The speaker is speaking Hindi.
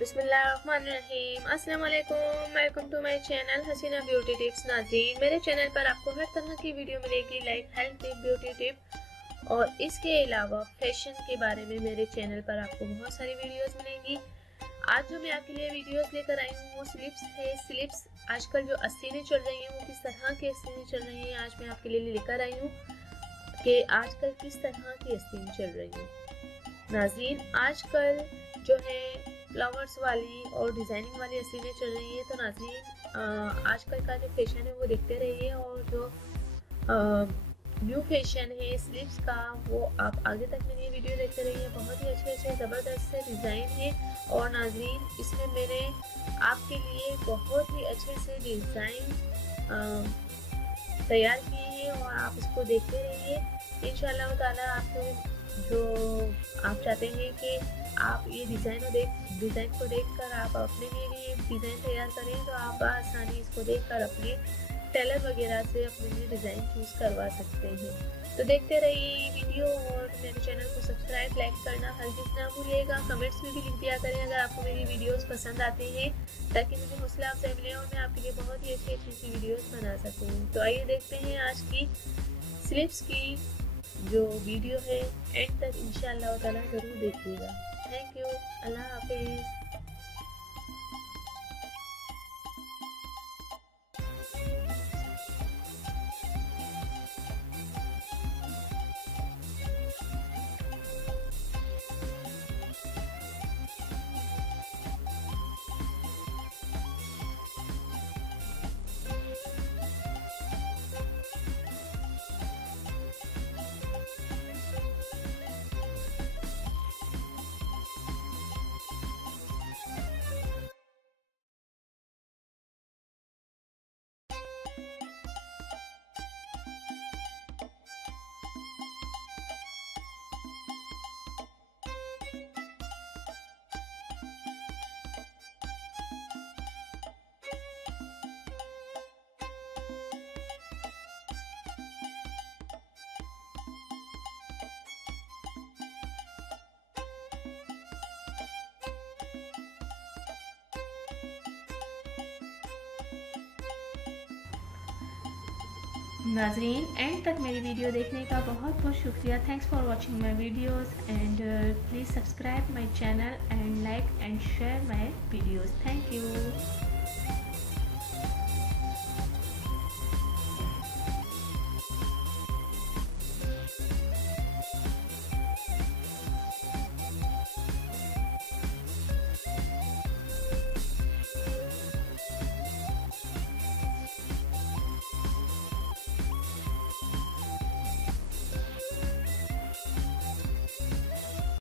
बिस्मिल्लाहिर्रहमानिर्रहीम। अस्सलाम वालेकुम, welcome to my channel Hasina beauty tips. नाज़रीन, मेरे चैनल पर आपको हर तरह की वीडियो मिलेगी, like health tip, beauty tip और इसके अलावा फैशन के बारे में मेरे चैनल पर आपको बहुत सारी वीडियोस मिलेंगी। आज जो मैं आपके लिए वीडियोस लेकर आई हूँ वो स्लिप्स है। स्लिप्स आजकल जो आस्तीनें चल रही हैं वो किस तरह की आस्तीनें चल रही हैं, आज मैं आपके लिए लेकर आई हूँ कि आजकल किस तरह की आस्तीनें चल रही हैं। नाज़रीन, आजकल जो है फ्लावर्स वाली और डिज़ाइनिंग वाली आस्तीनें चल रही हैं। तो नाज़रीन, आजकल का जो फैशन है वो देखते रहिए और जो न्यू फैशन है स्लिप्स का वो आप आगे तक मेरी वीडियो देखते रहिए। बहुत ही अच्छे अच्छे ज़बरदस्त से डिज़ाइन है और नाज़रीन इसमें मैंने आपके लिए बहुत ही अच्छे से डिज़ाइन तैयार किए हैं और आप इसको देखते रहिए। इंशाअल्लाह ताला आपको जो आप चाहते हैं कि आप ये डिज़ाइन को देखकर आप अपने लिए भी डिज़ाइन तैयार करें तो आप आसानी इसको देखकर अपने टेलर वगैरह से अपने लिए डिज़ाइन चूज़ करवा सकते हैं। तो देखते रहिए ये वीडियो और मेरे चैनल को सब्सक्राइब लाइक करना हरगिज़ ना भूलिएगा। कमेंट्स में भी लिख दिया करें अगर आपको मेरी वीडियोस पसंद आते हैं ताकि मुझे हौसला अफजाई मिले और मैं आपके लिए बहुत ही अच्छी अच्छी सी वीडियोस बना सकूँ। तो आइए देखते हैं आज की स्लिप्स की जो वीडियो है, एंड तक इंशाअल्लाह ताला ज़रूर देखिएगा। थैंक यू, अल्लाह हाफिज़। नाज़रीन, एंड तक मेरी वीडियो देखने का बहुत बहुत शुक्रिया। Thanks for watching my videos and please subscribe my channel and like and share my videos. Thank you.